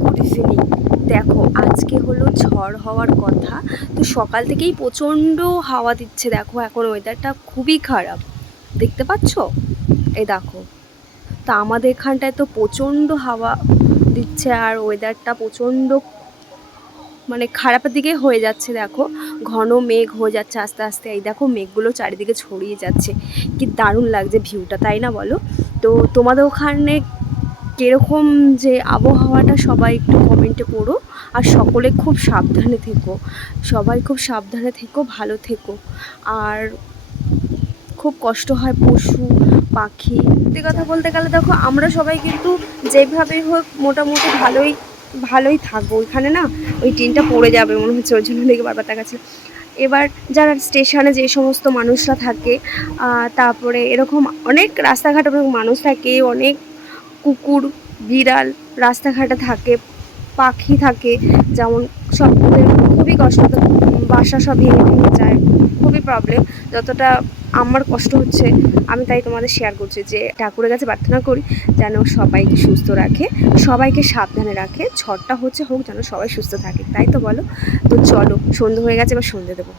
Good evening দেখো, আজকে হলো ঝড় হওয়ার কথা। তো সকাল থেকেই প্রচণ্ড হাওয়া দিচ্ছে। দেখো, এখন ওয়েদারটা খুবই খারাপ। দেখতে পাচ্ছ? এই দেখো। তা আমাদের এখানটায় তো প্রচণ্ড হাওয়া দিচ্ছে আর ওয়েদারটা প্রচণ্ড মানে খারাপের দিকে হয়ে যাচ্ছে। দেখো, ঘন মেঘ হয়ে যাচ্ছে আস্তে আস্তে। এই দেখো, মেঘগুলো চারিদিকে ছড়িয়ে যাচ্ছে। কি দারুণ লাগছে ভিউটা, তাই না বলো? তো তোমাদের ওখানে কীরকম যে আবহাওয়াটা সবাই একটু কমেন্টে পড়ো। আর সকলে খুব সাবধানে থেকো। সবাই খুব সাবধানে থেকো ভালো থেকো। আর খুব কষ্ট হয় পশু পাখি। সত্যি কথা বলতে গেলে দেখো আমরা সবাই কিন্তু যেভাবেই হোক মোটামুটি ভালোই ভালোই থাকব। ওইখানে না ওই ট্রেনটা পড়ে যাবে মনে হচ্ছে ওই জন্য দেখে বারবার দেখাচ্ছে এবার যারা স্টেশনে যে সমস্ত মানুষরা থাকে তারপরে এরকম অনেক রাস্তাঘাটে অনেক মানুষ থাকে অনেক কুকুর, বিড়াল, রাস্তাঘাটে থাকে, পাখি থাকে, যেমন সব খুবই কষ্ট বাসা সব ভেঙে ভেঙে যায়, খুবই প্রবলেম যতটা আমার কষ্ট হচ্ছে, আমি তাই তোমাদের শেয়ার করছি যে ঠাকুরের কাছে প্রার্থনা করি যেন সবাইকে সুস্থ রাখে, সবাইকে সাবধানে রাখে, ঝড়টা হচ্ছে হোক যেন সবাই সুস্থ থাকে, তাই তো বলো? তো চলো, সন্ধে হয়ে গেছে, এবার সন্ধে দেবো।